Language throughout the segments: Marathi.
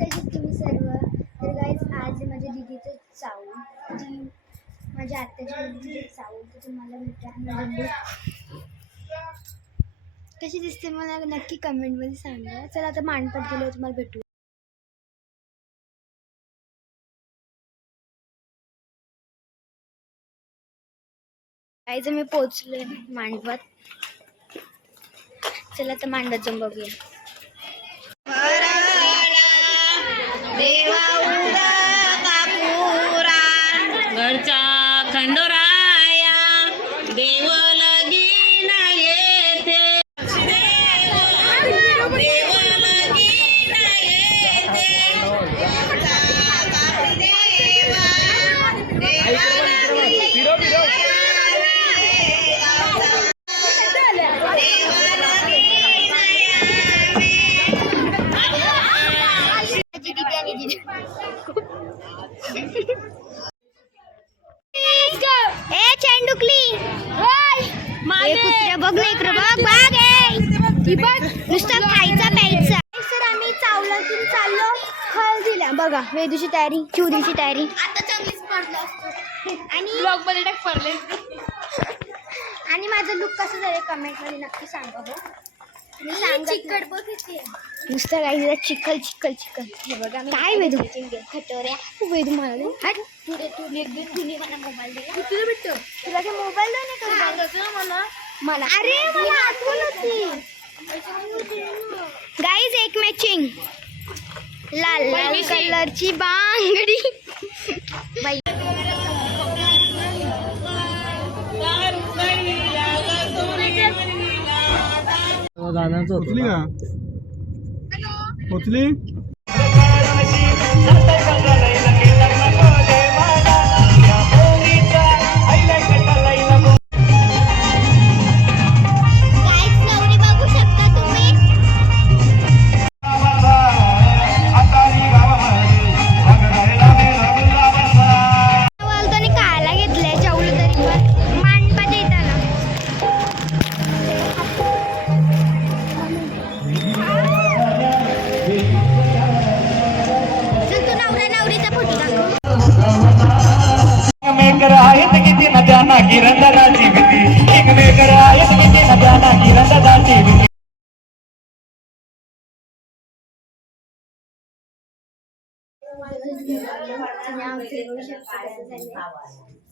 कशी तुम्ही सर्व. तर गाईज आज माझ्या दिदीचं चावू जी माझ्या आत्याच्या दिदीचं चावू तर तुम्हाला भेटा कशी दिसते मला नक्की कमेंटमध्ये सांगा. चला आता मांडपट गेलो तुम्हाला भेटू. गाईज मी पोचले मांडवत. चला तर मांडत जाऊन बघूया. घरचा खंडोराया देव लगीन येते देव लगीन कुत्र्या बघ ना इकडं बघ बघ नुसतं खायचा प्यायचा. सर आम्ही चावलं की चाललो हळदीला. बघा वेदूची तयारी चिवरीची तयारी आता चांगलीच पडलं असतो. आणि ब्लॉग मध्ये टाक पडले. आणि माझं लुक कसं झालं कमेंटमध्ये नक्की सांगा. हो चिकट बघितली नुसतं काही चिखल चिखल चिखल. हे बघा काय वेदू खटोऱ्या खूप वेदू मला हट पुढे तू तुने मला मोबाईल दिला तुला भेटतो तुला ते मोबाईल दे ना मला मला अरे मला आठवण होती. गाईज एक मॅचिंग लाल लाल कलरची बांगडी बाई. पोचली का पोचली. किरंदाची भीती एकमेकर आहेत किती न जाना किरंदाची भीती.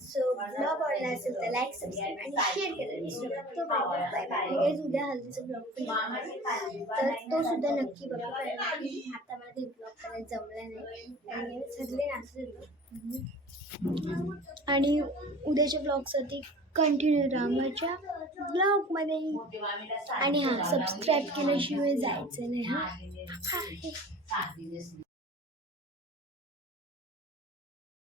सो ब्लॉग आवडला असेल तर लाईक सबस्क्राईब आणि शेअर करायला विसरू नका. Bye bye. उद्या हल्दीचा ब्लॉग तर तो सुद्धा नक्की बघा. आता मला ते ब्लॉग करायला जमलं नाही आणि सगळे नाचले. आणि उद्याच्या ब्लॉगसाठी कंटिन्यू राहा माझ्या ब्लॉगमध्ये. आणि हां सबस्क्राईब केल्याशिवाय जायचं नाही. हां